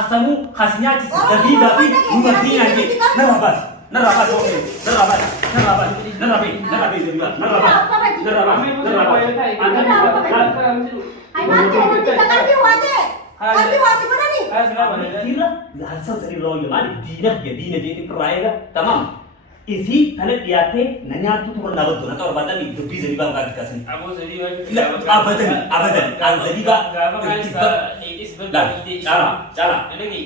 Asamu khasnyati zabiba fi mumadina ji narabas narabas narabas narabas narabi narabi zabiba narabas narabas ay mate kita kalbi wate kalbi wate mana nih kira langsung dari lo yaman dina jadi perayaan tamam isi kalian lihatnya nanya tuh tuh nabat tuh atau badan nih lebih zabiba nggak dikasih abadan zabiba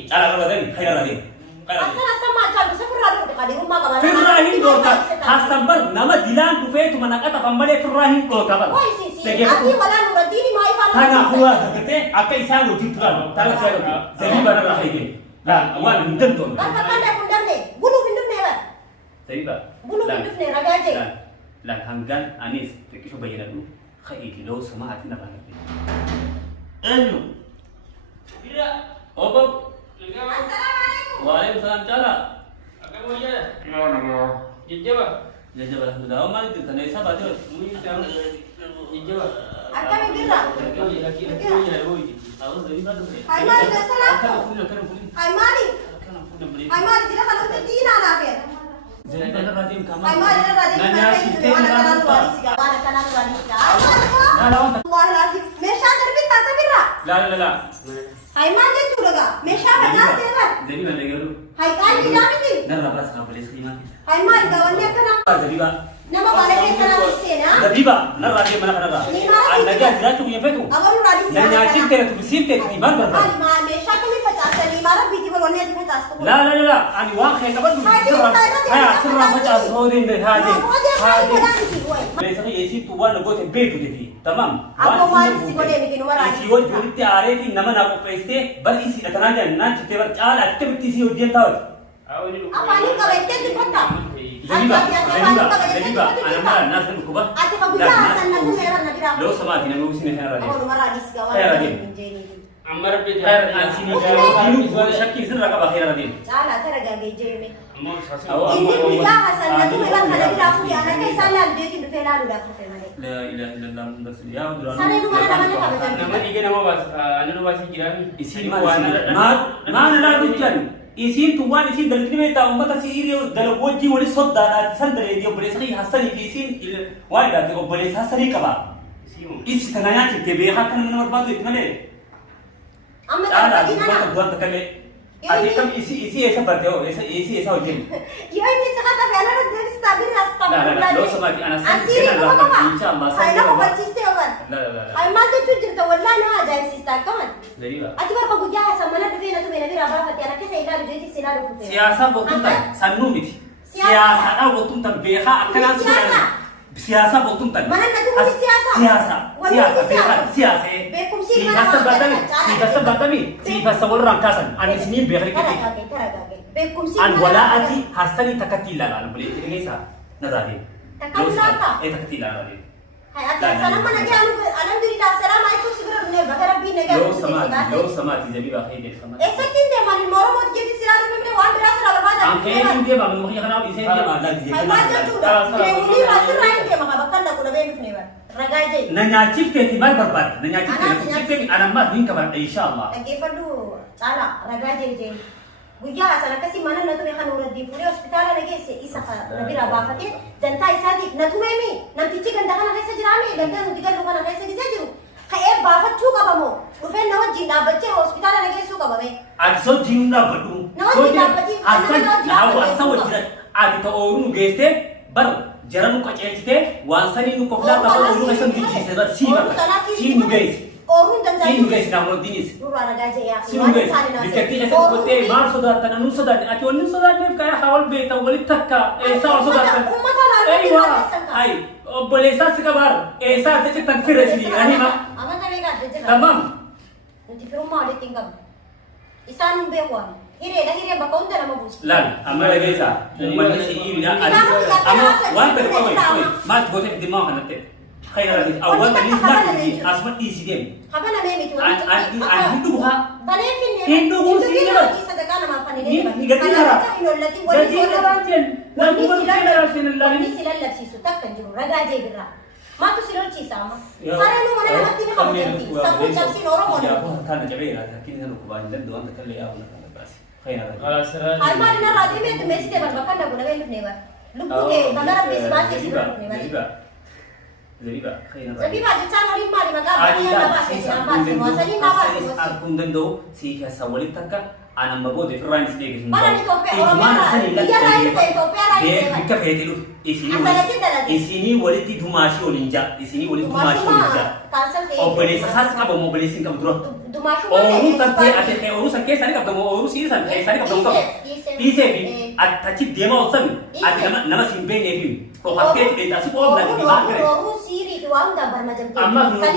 cara badan khayal lagi asal macam tu sefirah tu kadi rumah kawan Firrahin kota hasambar nama dilan tu fe tu mana kata pambale Firrahin kota kan woi si ati wala nuradini mai fala Tana huwa kete akai sangu ditran tala saya zabiba na rahi la awan hindan tu kan kanda pundar ne bulu hindum ne ba zabiba bulu hindum ne ragaje la hanggan anis tekisho bayana dulu khayli lo sama atina rahi anu kira obab assalamualaikum waalaikumsalam cara Akan mau aja. mana Jejak. jajah sudah amal itu tanah isa baca Mui jam. Jejak. akan bira Laki punya boy. tahu zabiba tu ay mali salam akan punya ay mali beli ay mali tidak kalau dina na be zabiba na radim kamar ay mali na radini nanya cipte na suka wana kana wali ka ay mali na lawan wallahi lazim mesha darbi ta sabira la ay mali churaga mesha bajas tewa zabiba na garu hay kali damiti na rabas na boleh skima ay mali gawannya kana zabiba nama bale ke sana sena zabiba na radim mana kana anda jadi tu punya betul agaru radisi nanya cipte tu sifte di mana ay mali mesha kami pacas ni mara biti bolonnya di pacas tu لا أنا واقع كمان سرّا فجأة صورين هذه ليس هي يسيب توان نقول تبيت ودي تمام aku mali si boleh bikin wara isi wo juri te are ki naman ako peste bal isi atana jan na chite bar chala activity si odiyan taw Awak ni. apa ni kau ente di kota zabiba ana mara na san ko ba ati ka buja san na tu mera na dira lo samati na musin na hara aku numara radis gawan Kaya radin. Amar pe khair an sini dinu shakki sin raka ba khair radin chala tara gage je me Amar sasi. ini buja hasan na tu mera na dira aku ya anak kai salal je ki fela lu da fa mane la ilaha illallah rasul ya abdurrahman sana itu mana namanya ka bajan Nama ikan nama bas. Anu nama si kirami. isin ma la dujan isin tuwan isin dalkini me ta ummata si iri dal wajji wali sodda na san dare dio bole sai hasani isin wai da ko bole hasani kaba Simu. is tanaya ti be hakan min marbadu itmale amma ala ta di bajina ko duan takale ati kam isi esa barte ho esa wajin yo ini sakata fela na dari stabil rasta la lo samati ana san asiri kena ko rahmat ba inshallah ay na ko pachiste ogan la ay mal de tu jirta wallahi na aja sista kaman zariba ati bar ko buja hasan mana de na tu mena bira ba fati ana kese ila de sina do fute siyasa botum tan sannu miti siyasa da botum tan be ha akana su siyasa botum tan mana na tu siyasa siyasa bekum siyasa batami siyasa wal rangkasan ani sini be hari kiti taragage bekum an wala ati hasani takatila la boleh ini sa nadadi Takatila? takatila nadadi hay ati salam mana de anu alhamdulillah assalamu alaikum sibra ne bagara bi ne ga lo samati zabiba khayde samati esa tinde mani moro mod je sira do ne wan bira sira ba an kayyin dia ba mu khana bi sai dia ma la di hay ma je tu da ne ni ba sira inde ma ba kala kula be ne ba ragaje nanya chifte ti mal barbat nanya chifte ana ma din kabar inshallah age fadu ala ragaje je buja sana kasi mana na tu me khanura di pure hospital na ge se isa ka nabira ba fate dan tai sadi na tu memi nan ti chigan da kana kaisa jirami dan dan diga lu kana kaisa gijajiru ka e ba fa chu ka ba mo u fe na wajin da bacche hospital na ge su ka ba me ad so jinna badu so asan lawo asan wajira ad to orunu geste bar jaranu ko chechite wansani nu ko fla ta orunu kasan di chise bar si nu guys orun dan si nu guys na mo dinis Rura ragaje ya si nu guys dikati kasan ko te mar so da tananu so da ati onu so da ne kaya hawal be ta wali takka esa so da tan aywa ay boleh sa sekabar esa te tanfir sini rahima ama ta ga de jana tamam nanti firu ma de tingam isanum be ko hire ba kaunda na mabus lan amma lagi sa umman si iri na amma wan per ko ma bote dimma hanate khayra di awal tadi sudah asmat isi dem habana me mi tu an hindu ha bale finne hindu musi ni sadaka na ma fanine ni gati hara wani gati hara jen na kuma kira rasulullah ni silalla si su takkan jiru ragaje birra Matu silol cisama. Sare nu mana mati ni kamu jadi. Sapu capsi noro mau. Ya, aku kan aja bela. Kini kan aku bahin dan doang tak lihat aku nak bas. Kayak Kalau apa? serah. Ay mali na radi me tu mesi te barbakan na guna me neva. Lupu ke bandara bisi basi silol neva. Zabiba, kayak apa? Zabiba je cang hari mali magabani na basi na basi mo sa ni basi mo. Aku dendo si kasa walit takka anak mago de Ferrari sendiri. Mana ni tope orang mana? Iya lain saya tope lain. Dia kita kayak itu. Isini walit itu masih olinja. Isini walit itu masih olinja. Oh beli sasas apa mau beli singkap dulu? Orang tapi ada kayak orang sakit sari kapten orang sini sari sari kapten kau. Ise bi. Tadi dia mau sen. Ada nama simpen ni bi. Kau haknya tidak sih kau nak di mana? Orang siri tu orang dah bermacam tu. Amma nurat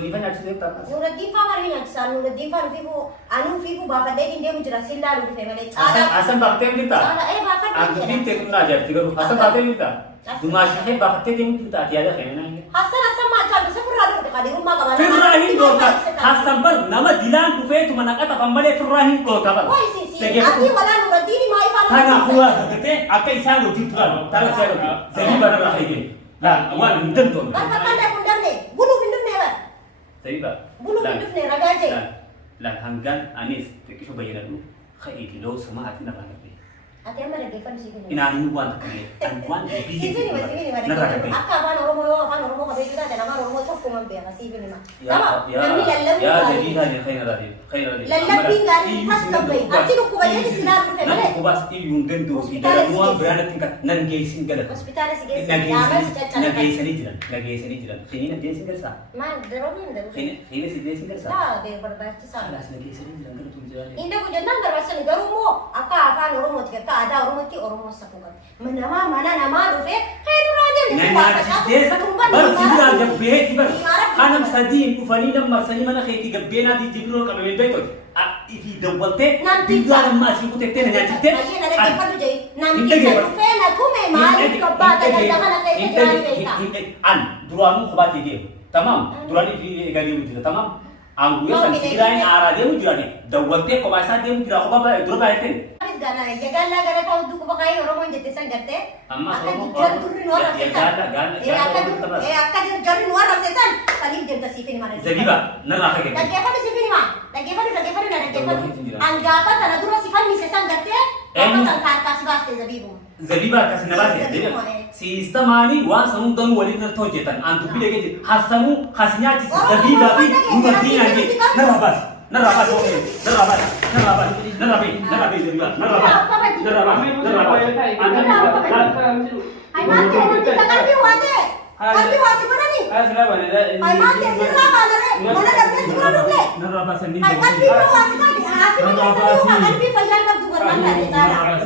diva nak sudah tak? Nurat diva mari nak sah nurat diva fifu anu fifu bapak dia dia muncul sila lu di family. Asam bakter kita. Bapak Aku bintik tu nak jadi kalau asam bakter kita. Dumasnya bakter dia muncul tak ada kena. Asam macam tu seferah tu di rumah kawan. Firrahin kota. Asam ber nama Dilan kufe tu mana kata kembali Firrahin kota ber. Wah si. Aki wala nurat dini mai fana. Tanah kuah kete akai saya wujud tuan. Tanah saya wujud. Jadi mana lah ini. Lah, awak minta tu. Bapak pandai pundar ni. Bulu pindah ni ber. Jadi ba. Bulu pindah ni raga je. Lah hanggan anis tekisah bayaran dulu. Kaya kilo sama hati nak pakai. Ati mana lagi kan sini. Inani buat kali. Buat Sini masih mana. Akka apa orang mau kabe juga ada nama orang mau cok kumam be masih ini mah. Nanti lalam. Ya jadi hanya kaya radi. Lalam tinggal pas kabe. Arti lu kubaya di sini aku Nah, kembali. kubas itu yang tentu tidak semua berada tingkat nanggeisin kada. Hospital sih guys. Nanggeisin jalan. Kini nanti singgah sah. Man, darahnya dah. Kini sih dia singgah sah. Dah, dia berbaca sah. Salah nanggeisin jalan kada tuh jalan. Indah ku jantan berbaca ni garumo. Akka apa orang mau kita ada orang mati orang mau sakukan. Mana nama rufe. Kayak raja ni. Nanya desa. Baru sudah jebbe tiba. Hanam sadin ufani nam masani mana kayak tiga bena di jibril kabe betul. Ifi dawalte bilang masih ikut tete nanya cete. Aye nada kefar tu jadi. Nanti rufe na tu memang kepada jangan ada jalan kita. An duluan khabar dia. Tamam. Duluan ifi gadi mujud. Tamam. Angguya sansilain arah dia mujud ni. Dawalte kemasa dia mujud khabar dulu bayatin. Gana gana tahu tu kepakai orang mau jadi sang gerte. Amma Akan dijual luar sesan. Akan dijual luar sesan. Kali dia sifin mana? Jadi ba, neraka gitu. Lagi apa sifin mah? Lagi apa? Anggap tanah dulu sifan ni sesan gerte. Apa sang kasih baste zabibu. Zabiba kasih nabas ya. Sistem ani wan samu don wali na tojetan. Antu bile gitu. Hasamu kasihnya zabiba bi rumahnya aja. Nerabas Ay mati, kita kalbi wate. Kalbi wate mana ni? Ay mati, sirla mana re? Mana dapat sirla dulu? Ay kalbi wate kan? Hati mana sirla? Kalbi fajar kab dugar mana ni tara?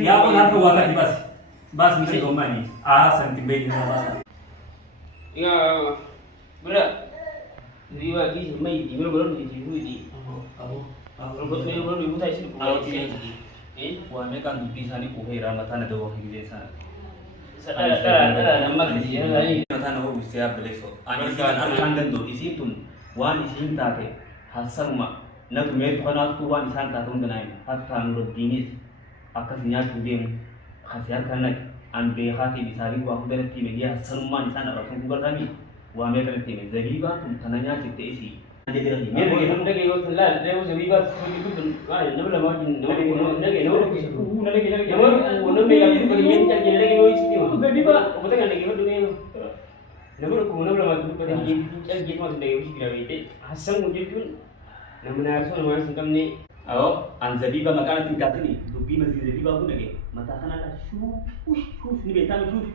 Ya aku nak buat lagi bas mesti komani. Santi bayi nerabas. Inga, berat. Jadi lagi semai di mana belum di situ di. Kalau buat saya belum dibuat sih pulau sini. Wah mereka bisa nih kuhai ramatan ada orang di desa. Ada nama di sini lagi. Ramatan aku bisa beli so. Ani kan dan do isi tun. Wan isi tak hasan mak. Nak mer kena tu wan isan tak tun denai. Hatta nurut dinis. Akasnya tu dia khasiat karena ambil hati disari aku dari tim dia hasan mak isan ada orang kubar kami. Wah mereka tim jadi bah tu tanahnya kita isi. Jadi lagi. Mereka lagi waktu lah. Dia usah bebas begitu tu. Nama lama jin. Nama lagi. Nama lagi bagi yang cakap lagi mau isi tu. Jadi bah. Apa tak lagi waktu ni. Nama lama tu pada jin. Cakap jin masih lagi usi kira itu. Asam mungkin tu. Nama nak asal nama singkam ni. Oh, anjadi bah makanan tingkat ni. Dupi masih jadi bah pun lagi. Mata kan ada ni betal ni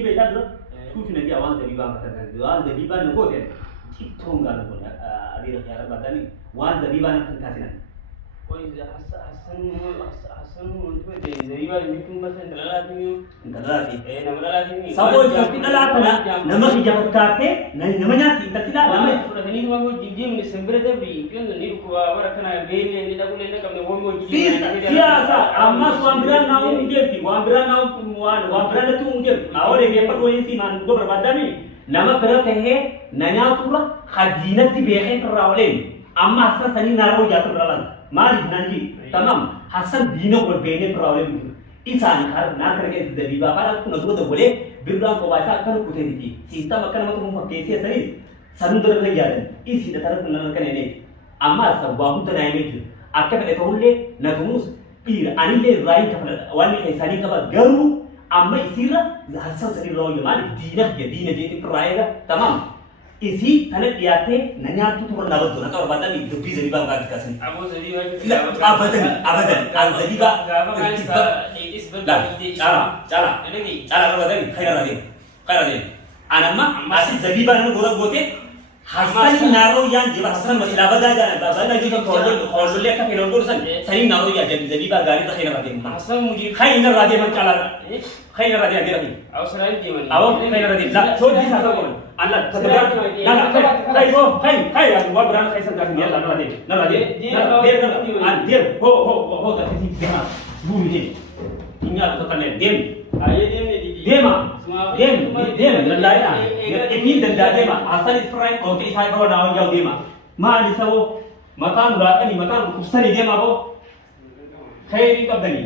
betal tu. Nanti awal jadi bah makanan. Awal jadi bah nak buat. Citrong kalau pun ada yang badan ni, wan jadi mana kasihan. Oh ini Hasan untuk jadi mana itu macam lelaki. Nama ni. Sabun tapi lelaki nama hijab kate, namanya tidak nama. Sudah ini cuma jijim ni sebenarnya beri. Pion ni rupa orang kena beli ni tak boleh nak kami ngomong jijim. Siasa, amma suambiran naum dia, suambiran naum suambiran itu dia. Awal dia perlu ini mana juga berbeda ni. Nama berapa he? Nanya tu lah, khazina ti behe terawalin. Amma Hasan sani naraw jatuh ralan. Mari nanti, tamam. Hasan dino berbeda terawalin. isaan kan na kerja dari bapak aku nggak boleh bilang kau bahasa kan putih di sistem akan matu rumah kesi seni sanudra lagi ada isi datar benar kan ini amma sebab itu naik itu akan itu boleh natumus ir anile right wani kai sani kaba garu amma isira hasan sani lo yaman dina jadi peraya tamam isi tanah diate nanya tu turun nabat tu nakar badan ni dupi jadi bang kat kasan Abo jadi kan. abadan ang jadi ba cala Ini kalau tadi kaya radin anamma masih jadi ba nang gora gote hasan naro yang di hasan masih abada aja abada juga kalau lihat kan film urusan saya naro ya jadi ba gari tak kaya radin Asam mujib. kaya radin man cala kaya radin dia lagi Awsaran di mana? awak kaya radin lah so di satu kon Allah terberat nah kaya go kaya gua berani kaya sangat dia lah radin dia ho tak sih dia bumi ni tinggal tu kan dia Ayo dia ni di. Dem lalai ah. Ini denda dem asal Israel kau ti saya kau nawan jauh dem. Ma di sawo makan urat ni makan kusani dem apa? Khairi kabdani.